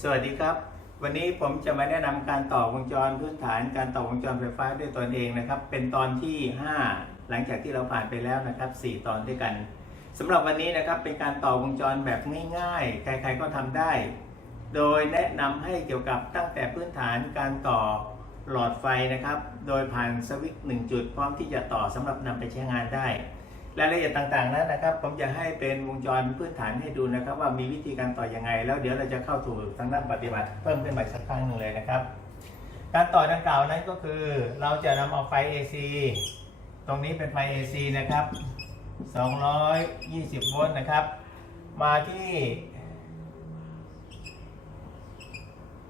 สวัสดีครับ วันนี้ผมจะมาแนะนำการต่อวงจรพื้นฐาน การต่อวงจรไฟฟ้าด้วยตนเองนะครับ เป็นตอนที่ 5 หลังจากที่เราผ่านไปแล้วนะครับ 4 ตอนด้วยกันสำหรับวันนี้นะครับเป็นการต่อวงจรแบบง่ายๆ ใครๆก็ทำได้ โดยแนะนำให้เกี่ยวกับตั้งแต่พื้นฐานการต่อหลอดไฟนะครับ โดยผ่านสวิตช์หนึ่งจุดพร้อมที่จะต่อสำหรับนำไปใช้งานได้ รายละเอียดต่างๆนั้นนะครับ ผมจะให้เป็นวงจรพื้นฐานให้ดูนะครับ ว่ามีวิธีการต่อยังไง แล้วเดี๋ยวเราจะเข้าสู่ทางด้านปฏิบัติเพิ่มขึ้นมาสักครั้งหนึ่งเลยนะครับ การต่อดังกล่าวนั้นก็คือ เราจะนำเอาไฟ AC ตรงนี้เป็นไฟ AC นะครับ 220 โวลต์นะครับ มาที่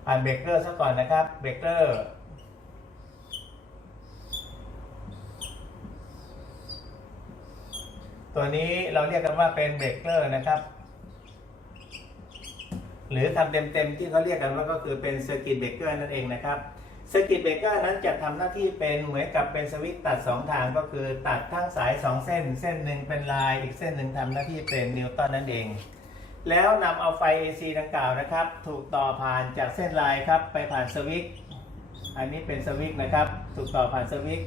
ผ่านเบรกเกอร์ซะก่อนนะครับเบรกเกอร์ ตัวนี้เราเรียกกันว่าเป็นเบรกเกอร์นะครับ หรือคำเต็มๆที่เขาเรียกกันว่าก็คือเป็นเซอร์กิตเบรกเกอร์นั่นเองนะครับเซอร์กิตเบรกเกอร์นั้นจะทำหน้าที่เป็นเหมือนกับเป็นสวิตตัด 2 ทางก็คือตัดทั้งสาย 2 เส้น เส้นหนึ่งเป็นลายอีกเส้นหนึ่งทำหน้าที่เป็นนิวตันนั่นเอง แล้วนำเอาไฟ AC ดังกล่าวนะครับ ถูกต่อผ่านจากเส้นลายครับไปผ่านสวิตอันนี้เป็นสวิตนะครับ ถูกต่อผ่านสวิต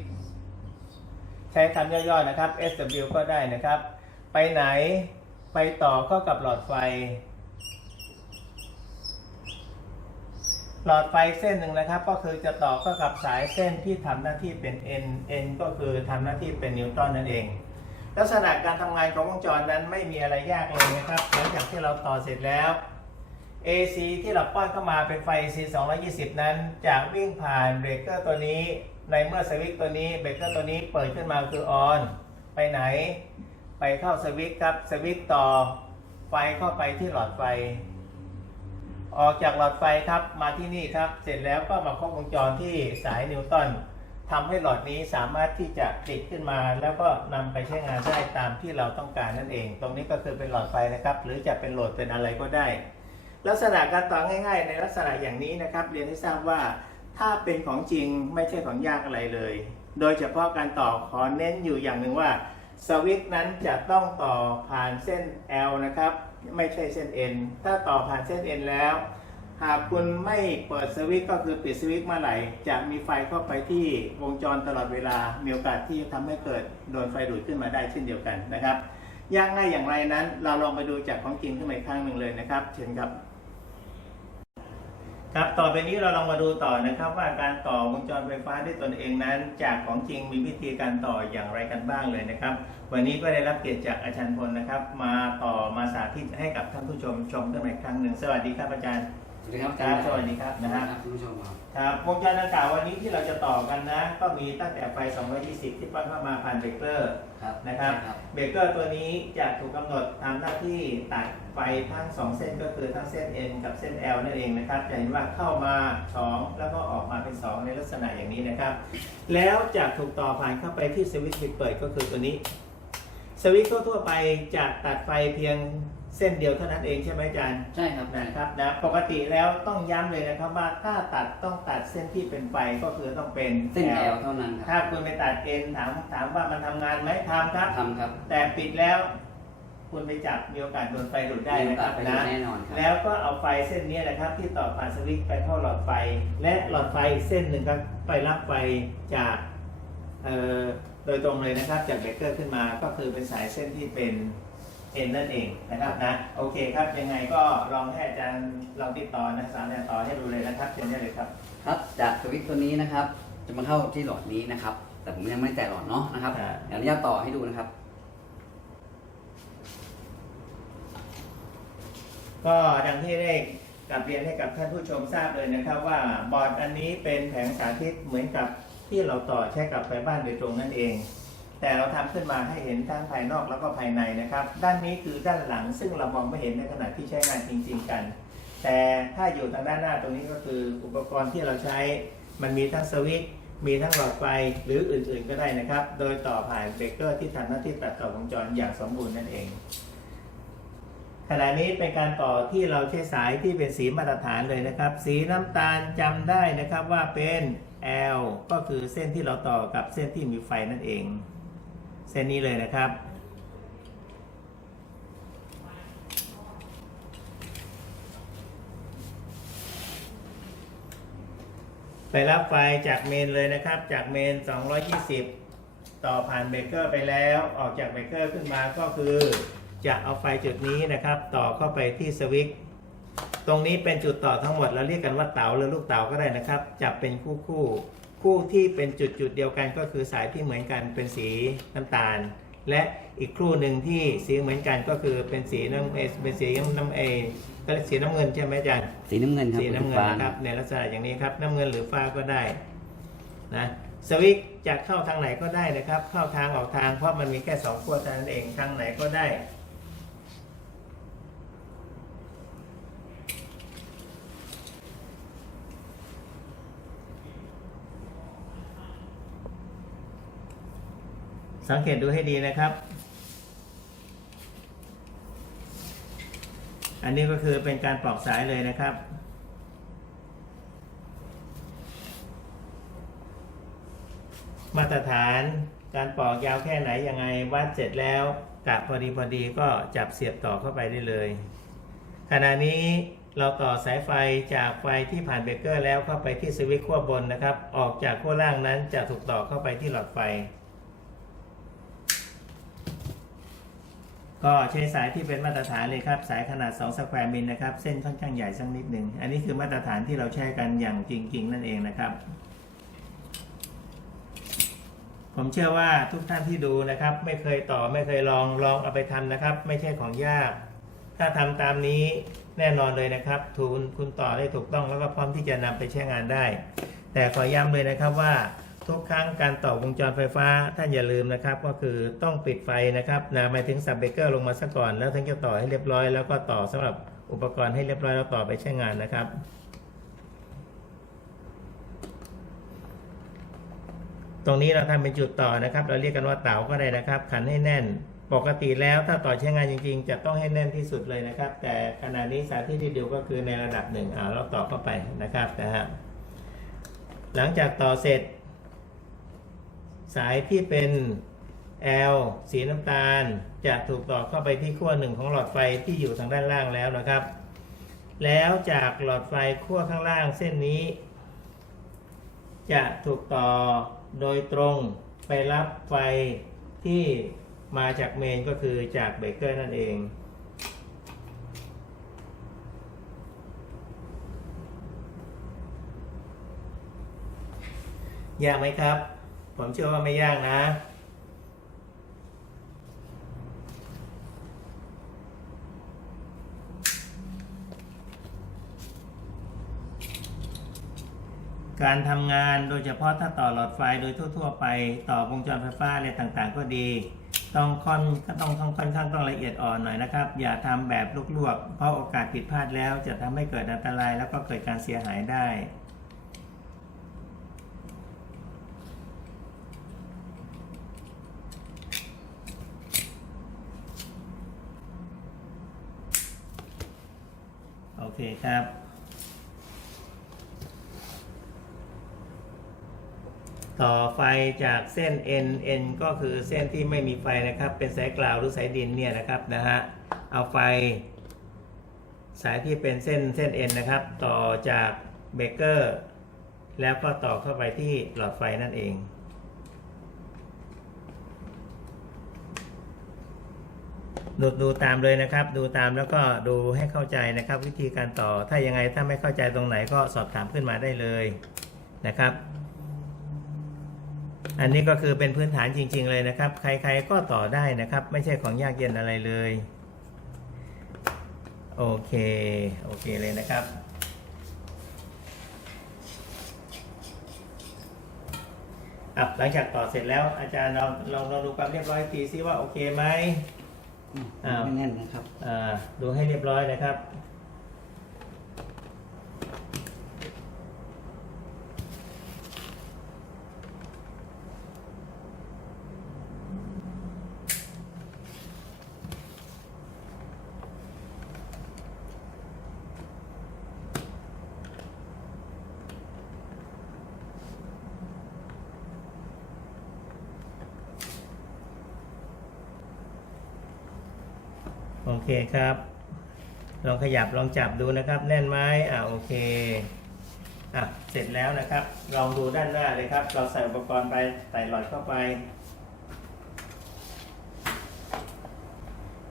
ช์ใช้คำย่อๆนะครับ SW ก็ได้นะครับ ไปไหนไปต่อเข้ากับหลอดไฟ หลอดไฟเส้นหนึ่งนะครับ ก็คือจะต่อเข้ากับสายเส้นที่ทำหน้าที่เป็น N N ก็คือทำหน้าที่เป็นนิวตันนั่นเอง ลักษณะการทำงานของวงจรนั้นไม่มีอะไรยากเลยนะครับหลังจากที่เราต่อเสร็จแล้ว AC ที่เราป้อนเข้ามาเป็นไฟ AC 220 นั้นจะวิ่งผ่านเบรกเกอร์ตัวนี้ ในเมื่อสวิตตัวนี้เบรกเกอร์ตัวนี้เปิดขึ้นมาคือ on ไปไหน ไปเข้าสวิตครับ สวิตต่อไฟเข้าไปที่หลอดไฟ ออกจากหลอดไฟครับมาที่นี่ครับ เสร็จแล้วก็มาครบวงจรที่สายนิวตันทำให้หลอดนี้สามารถที่จะติดขึ้นมา แล้วก็นำไปใช้งานได้ตามที่เราต้องการนั่นเอง ตรงนี้ก็คือเป็นหลอดไฟนะครับ หรือจะเป็นโหลดเป็นอะไรก็ได้ ลักษณะการต่อง่าย ๆ ในลักษณะอย่างนี้นะครับ เรียนให้ทราบว่า ถ้าเป็นของจริงไม่ใช่ของยากอะไรเลย โดยเฉพาะการต่อขอเน้นอยู่อย่างหนึ่งว่าสวิตช์นั้นจะต้องต่อผ่านเส้น L นะครับ ไม่ใช่เส้น N ถ้าต่อผ่านเส้น N แล้ว หากคุณไม่เปิดสวิตช์ก็คือปิดสวิตช์เมื่อไหร่ จะมีไฟเข้าไปที่วงจรตลอดเวลา มีโอกาสที่จะทำให้เกิดโดนไฟดูดขึ้นมาได้เช่นเดียวกันนะครับยากง่ายอย่างไรนั้น เราลองไปดูจากของจริงขึ้นมาอีกครั้งหนึ่งเลยนะครับ เชิญครับ ครับต่อไปนี้เราลองมาดูต่อนะครับ ว่าการต่อวงจรไฟฟ้าด้วยตนเองนั้น จากของจริงมีวิธีการต่ออย่างไรกันบ้างเลยนะครับ วันนี้ก็ได้รับเกียรติจากอาจารย์พลนะครับ มาต่อมาสาธิตให้กับท่านผู้ชมชมกันอีกครั้งหนึ่งสวัสดีครับอาจารย์ สวัสดีครับครับสวัสดีครับนะฮะคุณผู้ชมครับครับวงจรดังกล่าววันนี้ที่เราจะต่อกันนะ ก็มีตั้งแต่ไฟ 220 ที่ป้อนเข้ามาผ่านเบรกเกอร์ครับนะครับครับเบรกเกอร์ตัวนี้จะถูกกำหนดทำหน้าที่ตัดไฟทั้ง 2 เส้นก็คือทั้งเส้น N กับเส้น L นั่นเองนะครับจะเห็นว่าเข้ามา 2 แล้วก็ออกมาเป็น 2 ในลักษณะอย่างนี้นะครับ แล้วจะถูกต่อผ่านเข้าไปที่สวิตช์ปิดเปิดก็คือตัวนี้ สวิตช์ทั่วๆไปจะตัดไฟเพียงเส้นเดียวเท่านั้นเองใช่ไหมอาจารย์ใช่ครับนะครับนะปกติแล้วต้องย้ำเลยนะครับว่าถ้าตัดต้องตัดเส้นที่เป็นไฟก็คือต้องเป็น เส้นแอ L ลเท่านั้นคถ้ารับคุณไปตัดเอ็นถามถามว่ามันทำงานไหมทำครับ ทำครับแต่ปิดแล้ว คุณไปจับมีโอกาสโดนไฟดูดได้นะครับมีโอกาสไปนะ แน่นอนครับ แล้วก็เอาไฟเส้นนี้นะครับ ที่ต่อผ่านสวิตช์ไปเข้าหลอดไฟ และหลอดไฟอีกเส้นหนึ่งครับไปรับไฟจากเอ่อ โดยตรงเลยนะครับจากเบรกเกอร์ขึ้นมาก็คือเป็นสายเส้นที่เป็นเอ็นนั่นเองนะครับนะโอเคครับยังไงก็ลองให้อาจารย์ลองติดต่อนะสารเนี่ยต่อให้ดูเลยนะครับเชิญได้เลยครับครับจากสวิตช์ตัวนี้นะครับ จะมาเข้าที่หลอดนี้นะครับ แต่ผมยังไม่แตะหลอดเนาะนะครับครับเดี๋ยวอนุญาตต่อให้ดูนะครับ ก็ดังที่ได้กลับเรียนให้กับท่านผู้ชมทราบเลยนะครับ ว่าบอร์ดอันนี้เป็นแผงสาธิตเหมือนกับ ที่เราต่อใช้กับไฟบ้านโดยตรงนั่นเอง แต่เราทำขึ้นมาให้เห็นทั้งภายนอกแล้วก็ภายในนะครับ ด้านนี้คือด้านหลังซึ่งเรามองไม่เห็นในขณะที่ใช้งานจริง ๆ กัน แต่ถ้าอยู่ทางด้านหน้าตรงนี้ก็คืออุปกรณ์ที่เราใช้มันมีทั้งสวิตช์มีทั้งหลอดไฟหรืออื่นๆก็ได้นะครับ โดยต่อผ่านเบรกเกอร์ที่ทำหน้าที่ตัดต่อวงจรอย่างสมบูรณ์นั่นเอง ขณะนี้เป็นการต่อที่เราใช้สายที่เป็นสีมาตรฐานเลยนะครับ สีน้ำตาลจำได้นะครับว่าเป็น L ก็คือเส้นที่เราต่อกับเส้นที่มีไฟนั่นเอง เส้นนี้เลยนะครับ ไปรับไฟจากเมนเลยนะครับ จากเมน 220 ต่อผ่านเบรกเกอร์ไปแล้วออกจากเบรกเกอร์ขึ้นมาก็คือจะเอาไฟจุดนี้นะครับ ต่อเข้าไปที่สวิตช์ ตรงนี้เป็นจุดต่อทั้งหมดเราเรียกกันว่าเต๋าหรือลูกเต๋าก็ได้นะครับ จับเป็นคู่คู่ คู่ที่เป็นจุดจุดเดียวกันก็คือสายที่เหมือนกันเป็นสีน้ำตาล และอีกคู่หนึ่งที่สีเหมือนกันก็คือเป็นสีน้ำเอเป็นสีน้ำเอก็เรียกสีน้ำเงินใช่ไหมอาจารย์สีน้ำเงินครับสีน้ำเงินฟ้านะครับในลักษณะอย่างนี้ครับน้ำเงินหรือฟ้าก็ได้นะสวิตช์จะเข้าทางไหนก็ได้นะครับ เข้าทางออกทางเพราะมันมีแค่สองขั้วเท่านั้นเองทางไหนก็ได้ สังเกตดูให้ดีนะครับ อันนี้ก็คือเป็นการปลอกสายเลยนะครับ มาตรฐานการปลอกยาวแค่ไหนยังไงวัดเสร็จแล้วกะพอดีพอดีก็จับเสียบต่อเข้าไปได้เลย ขณะนี้เราต่อสายไฟจากไฟที่ผ่านเบรกเกอร์แล้วเข้าไปที่สวิตช์ขั้วบนนะครับ ออกจากขั้วล่างนั้นจะถูกต่อเข้าไปที่หลอดไฟ ก็ใช้สายที่เป็นมาตรฐานเลยครับ สายขนาด 2 สแควร์มิลนะครับ เส้นค่อนข้างใหญ่สักนิดหนึ่ง อันนี้คือมาตรฐานที่เราใช้กันอย่างจริง ๆ นั่นเองนะครับ ผมเชื่อว่าทุกท่านที่ดูนะครับ ไม่เคยต่อไม่เคยลองลองเอาไปทำนะครับ ไม่ใช่ของยาก ถ้าทำตามนี้แน่นอนเลยนะครับทุนคุณต่อได้ถูกต้องแล้วก็พร้อมที่จะนำไปใช้งานได้ แต่ขอย้ำเลยนะครับว่า ทุกครั้งการต่อวงจรไฟฟ้าท่านอย่าลืมนะครับ ก็คือต้องปิดไฟนะครับนะหมายถึงสับเบเกอร์ลงมาซะก่อน แล้วถึงจะต่อให้เรียบร้อยแล้วก็ต่อสำหรับอุปกรณ์ให้เรียบร้อยแล้วต่อไปใช้งานนะครับตรงนี้เราทำเป็นจุดต่อนะครับ เราเรียกกันว่าเต๋าก็ได้นะครับ ขันให้แน่น ปกติแล้วถ้าต่อใช้งานจริง ๆ จะต้องให้แน่นที่สุดเลยนะครับ แต่ขณะนี้สาธิตที่ดูก็คือในระดับหนึ่งอ่าเราต่อเข้าไปนะครับนะฮะหลังจากต่อเสร็จ สายที่เป็น L สีน้ำตาล จะถูกต่อเข้าไปที่ขั้วหนึ่งของหลอดไฟที่อยู่ทางด้านล่างแล้วนะครับ แล้วจากหลอดไฟขั้วข้างล่างเส้นนี้ จะถูกต่อโดยตรงไปรับไฟที่มาจากเมนก็คือจากเบรกเกอร์นั่นเองยากไหมครับ ผมเชื่อว่าไม่ยากนะการทำงานโดยเฉพาะถ้าต่อหลอดไฟโดยทั่ว ๆ ไป ต่อวงจรไฟฟ้าอะไรต่างๆ ก็ดี ต้องค่อนก็ต้องต้องค่อนข้างต้องละเอียดอ่อนหน่อยนะครับ อย่าทำแบบลวกๆเพราะโอกาสผิดพลาดแล้วจะทำให้เกิดอันตรายแล้วก็เกิดการเสียหายได้ เคครับ ต่อไฟจากเส้น N N ก็คือเส้นที่ไม่มีไฟนะครับ เป็นสายกล่าวหรือสายดินเนี่ยนะครับนะฮะ เอาไฟ สายที่เป็นเส้นเส้น N นะครับ ต่อจากเบเกอร์ แล้วก็ต่อเข้าไปที่หลอดไฟนั่นเอง ดูดูตามเลยนะครับ ดูตามแล้วก็ดูให้เข้าใจนะครับ วิธีการต่อถ้ายังไงถ้าไม่เข้าใจตรงไหนก็สอบถามขึ้นมาได้เลยนะครับ อันนี้ก็คือเป็นพื้นฐานจริง ๆ เลยนะครับ ใครๆก็ต่อได้นะครับ ไม่ใช่ของยากเย็นอะไรเลยโอเคโอเคเลยนะครับหลังจากต่อเสร็จแล้วอาจารย์ลองลองลองดูความเรียบร้อยทีซิว่าโอเคไหม อ้าวไม่แน่นนะครับ อ่าดูให้เรียบร้อยนะครับ เคครับ ลองขยับลองจับดูนะครับ แน่นไหมอ่าโอเคอะเสร็จแล้วนะครับ ลองดูด้านหน้าเลยครับ เราใส่อุปกรณ์ไปใส่หลอดเข้าไป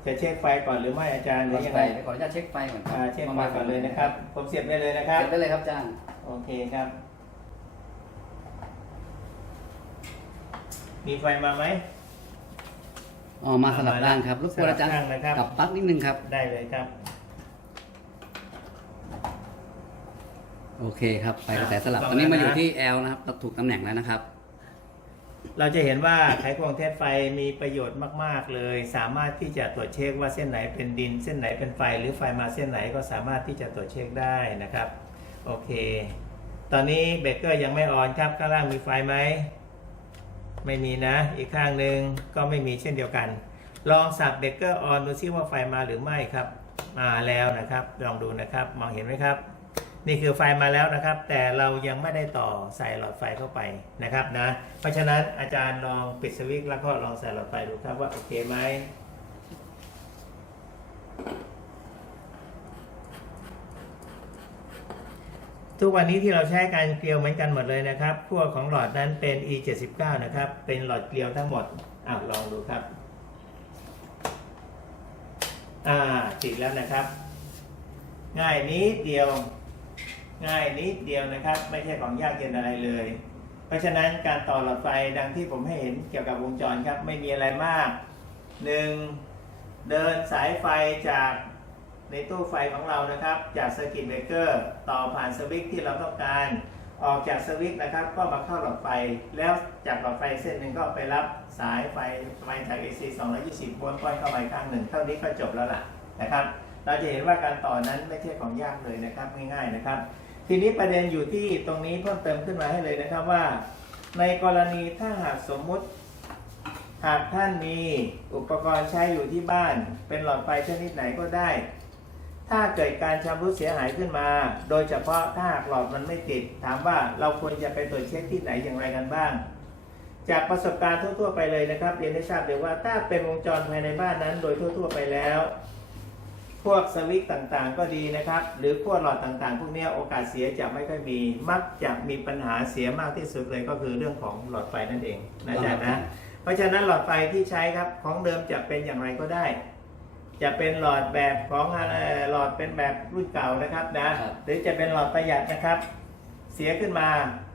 จะเช็คไฟก่อนหรือไม่อาจารย์หรือยังไปไงไปขออนุญาตเช็คไฟก่อนครัอ่าเช็คไฟก่อนเลยนะครับ ผมเสียบได้เลยนะครับเช็คได้เลยครับอาจารย์โอเคครับ มีไฟมาไหม อ๋อมาสลับด้านครับรบกวนอาจารย์สลับด้านนะครับกลับปลั๊กนิดนึงครับ ได้เลยครับ โอเคครับ ไปกระแสสลับอะตอนนี้มาอยู่ต่อมานะที่ L นะครับเราถูกตำแหน่งแล้วนะครับ เราจะเห็นว่าไขควงเทสไฟมีประโยชน์มาก ๆ เลย สามารถที่จะตรวจเช็คว่าเส้นไหนเป็นดิน เส้นไหนเป็นไฟ หรือไฟมาเส้นไหนก็สามารถที่จะตรวจเช็คได้นะครับ โอเค ตอนนี้เบรกเกอร์ยังไม่ออนครับ ข้างล่างมีไฟไหม ไม่มีนะ อีกข้างหนึ่งก็ไม่มีเช่นเดียวกัน ลองสับเบรกเกอร์ออนดูซิว่าไฟมาหรือไม่ครับ มาแล้วนะครับ ลองดูนะครับมองเห็นไหมครับ นี่คือไฟมาแล้วนะครับ แต่เรายังไม่ได้ต่อใส่หลอดไฟเข้าไปนะครับนะ เพราะฉะนั้นอาจารย์ลองปิดสวิตช์แล้วก็ลองใส่หลอดไฟดูครับว่าโอเคไหม ทุกวันนี้ที่เราใช้การเกลียวเหมือนกันหมดเลยนะครับขั้วของหลอดนั้นเป็น e 7 9นะครับ เป็นหลอดเกลียวทั้งหมดอ่าลองดูครับ อ่าติดแล้วนะครับ ง่ายนิดเดียว ง่ายนิดเดียวนะครับ ไม่ใช่ของยากเย็นอะไรเลย เพราะฉะนั้นการต่อหลอดไฟดังที่ผมให้เห็นเกี่ยวกับวงจรครับ ไม่มีอะไรมาก 1. เดินสายไฟจาก ในตู้ไฟของเรานะครับ จากสกิตเบรกเกอร์ต่อผ่านสวิตช์ที่เราต้องการ ออกจากสวิตช์นะครับ ก็มาเข้าหลอดไฟ แล้วจากหลอดไฟเส้นหนึ่งก็ไปรับสายไฟไฟจาก AC 220โวลต์ป้อนเข้าไปข้างหนึ่งเท่านี้ก็จบแล้วล่ะนะครับ เราจะเห็นว่าการต่อนั้นไม่ใช่ของยากเลยนะครับง่ายๆนะครับ ทีนี้ประเด็นอยู่ที่ตรงนี้เพิ่มเติมขึ้นมาให้เลยนะครับว่า ในกรณีถ้าหากสมมุติหากท่านมีอุปกรณ์ใช้อยู่ที่บ้าน เป็นหลอดไฟชนิดไหนก็ได้ ถ้าเกิดการชำรุดเสียหายขึ้นมา โดยเฉพาะถ้าหากหลอดมันไม่ติด ถามว่าเราควรจะไปตรวจเช็คที่ไหนอย่างไรกันบ้าง จากประสบการณ์ทั่ว ๆ ไปเลยนะครับ เรียนให้ทราบเลยว่าถ้าเป็นวงจรภายในบ้านนั้น โดยทั่ว ๆ ไปแล้ว พวกสวิตช์ต่างๆ ก็ดีนะครับ หรือพวกหลอดต่างๆ พวกนี้โอกาสเสียจะไม่ค่อยมี มักจะมีปัญหาเสียมากที่สุดเลยก็คือเรื่องของหลอดไฟนั่นเองนะจารย์นะ เพราะฉะนั้นหลอดไฟที่ใช้ครับของเดิมจะเป็นอย่างไรก็ได้ จะเป็นหลอดแบบของเอ่อหลอดเป็นแบบรุ่นเก่านะครับนะครับหรือจะเป็นหลอดประหยัดนะครับ เสียขึ้นมา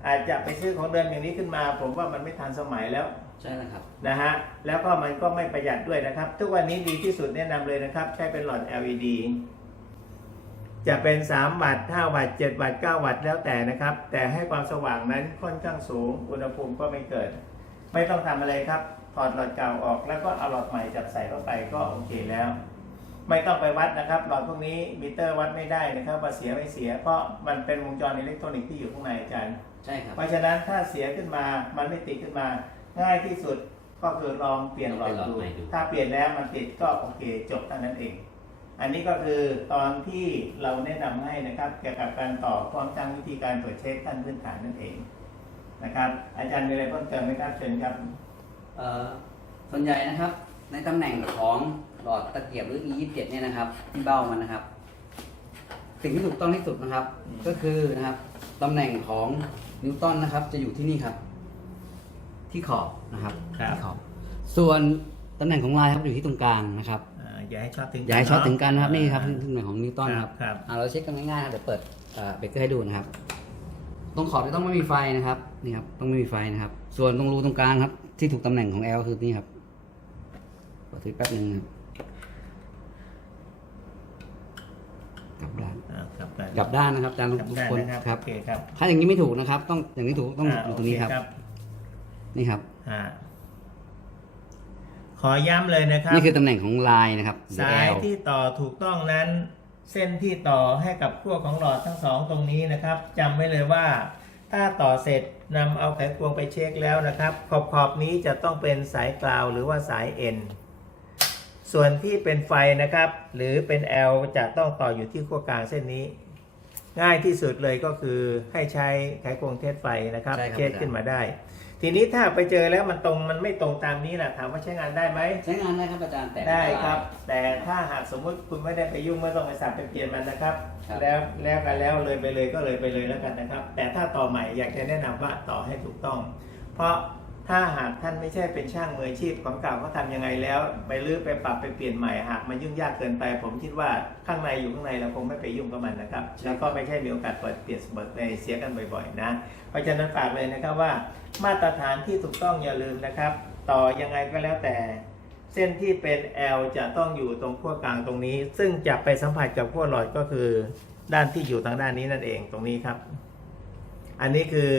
อาจจะไปซื้อของเดิมอย่างนี้ขึ้นมา ผมว่ามันไม่ทันสมัยแล้วใช่แล้วครับนะฮะแล้วก็มันก็ไม่ประหยัดด้วยนะครับ ทุกวันนี้ดีที่สุดแนะนำเลยนะครับ ใช้เป็นหลอด LED จะเป็น 3 วัตต์ 5 วัตต์ 7 วัตต์ 9 วัตต์แล้วแต่นะครับ แต่ให้ความสว่างนั้นค่อนข้างสูง อุณหภูมิก็ไม่เกิด ไม่ต้องทำอะไรครับ ถอดหลอดเก่าออก แล้วก็เอาหลอดใหม่จับใส่เข้าไปก็โอเคแล้ว ไม่ต้องไปวัดนะครับ หลอดพวกนี้มิเตอร์วัดไม่ได้นะครับว่าเสียไม่เสีย เพราะมันเป็นวงจรอิเล็กทรอนิกส์ที่อยู่ข้างในอาจารย์ ใช่ครับ เพราะฉะนั้นถ้าเสียขึ้นมา มันไม่ติดขึ้นมา ง่ายที่สุดก็คือลองเปลี่ยนหลอดเปลี่ยนหลอดดูใหม่ดู ถ้าเปลี่ยนแล้วมันติดก็โอเคจบเท่านั้นเอง อันนี้ก็คือตอนที่เราแนะนำให้นะครับเกี่ยวกับการต่อพร้อมทั้งวิธีการตรวจเช็คขั้นพื้นฐานนั่นเองนะครับ อาจารย์มีอะไรเพิ่มเติมไหมครับเชิญครับเอ่อส่วนใหญ่นะครับ ในตำแหน่งของหลอดตะเกียบหรือ E27 เนี่ยนะครับ ที่เบ้ามันนะครับ สิ่งที่ถูกต้องที่สุดนะครับอืมก็คือนะครับตำแหน่งของนิวตันนะครับ จะอยู่ที่นี่ครับ ที่ขอบนะครับ ที่ขอบ ส่วนตำแหน่งของลายครับอยู่ที่ตรงกลางนะครับ อ่าอย่าให้ช็อตถึงอย่าให้ช็อตถึงกันนะครับานี่ครับตำแหน่งของนิวตันครับ ครับ อ่าเราเช็คกันง่ายๆครับเดี๋ยวเปิดเอ่อเบรกเกอร์ให้ดูนะครับ ตรงขอบจะต้องไม่มีไฟนะครับนี่ครับต้องไม่มีไฟนะครับ ส่วนตรงรูตรงกลางครับ ที่ถูกตำแหน่งของ L คือนี่ครับ เปิดทีแป๊บหนึงนะครับกลับด้านอ่ากลับด้านกลับด้านนะครับอาจารย์กลับทุกด้านคนนะครับครับโอเคครับ ถ้าอย่างนี้ไม่ถูกนะครับ ต้องอย่างนี้ถูกต้องาอยู่ตรงนี้ครับโอเนี่ครับอ่าขอย้ำเลยนะครับ นี่คือตำแหน่งของลายนะครับหรือสาย L ที่ต่อถูกต้องนั้น เส้นที่ต่อให้กับขั้วของหลอดทั้งสองตรงนี้นะครับจำไว้เลยว่า ถ้าต่อเสร็จนำเอาไขควงไปเช็คแล้วนะครับ ขอบขอบๆนี้จะต้องเป็นสายกลาวหรือว่าสาย N ส่วนที่เป็นไฟนะครับ หรือเป็น L จะต้องต่ออยู่ที่ขั้วกลางเส้นนี้ ง่ายที่สุดเลยก็คือให้ใช้ไขควงเทสไฟนะครับใช่ครับเช็คขึ้นมาได้ ทีนี้ถ้าไปเจอแล้วมันตรงมันไม่ตรงตามนี้ล่ะถามว่าใช้งานได้ไหม ใช้งานได้ครับอาจารย์แต่ ได้ครับ แต่ถ้าหากสมมุติคุณไม่ได้ไปยุ่งไม่ต้องไปสับไปเปลี่ยนมันนะครับ ครับ แล้วแล้วกันแล้วเลยไปเลยก็เลยไปเลยแล้วกันนะครับ แต่ถ้าต่อใหม่อยากจะแนะนำว่าต่อให้ถูกต้อง เพราะ ถ้าหากท่านไม่ใช่เป็นช่างมืออาชีพของเก่าเขาทำยังไงแล้ว ไปรื้อไปปรับไปเปลี่ยนใหม่หากมันยุ่งยากเกินไป ผมคิดว่าข้างในอยู่ข้างในเราคงไม่ไปยุ่งกับมันนะครับ แล้วก็ไม่ใช่มีโอกาสเปิดเปลี่ยนเปิดในเสียกันบ่อยๆนะ เพราะฉะนั้นฝากเลยนะครับว่า มาตรฐานที่ถูกต้องอย่าลืมนะครับ ต่อยังไงก็แล้วแต่ เส้นที่เป็น L จะต้องอยู่ตรงขั้วกลางตรงนี้ ซึ่งจะไปสัมผัสกับขั้วหลอดก็คือ ด้านที่อยู่ทางด้านนี้นั่นเองตรงนี้ครับ อันนี้คือ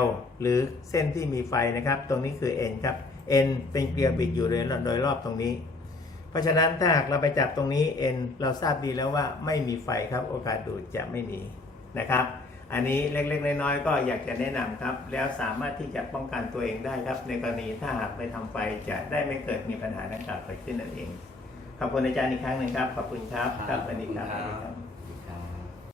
L หรือเส้นที่มีไฟนะครับ ตรงนี้คือ N ครับ N เป็นเกลียวบิดอยู่โดยรอบตรงนี้ เพราะฉะนั้นถ้าหากเราไปจับตรงนี้ N เราทราบดีแล้วว่าไม่มีไฟครับโอกาสดูดจะไม่มีนะครับ อันนี้เล็กๆ น้อยๆก็อยากจะแนะนำครับ แล้วสามารถที่จะป้องกันตัวเองได้ครับ ในกรณีถ้าหากไปทำไฟจะได้ไม่เกิดมีปัญหาดังกล่าวเกิดขึ้นนั่นเอง ขอบคุณอาจารย์อีกครั้งหนึ่งครับ ขอบคุณครับ ครับสวัสดีครับ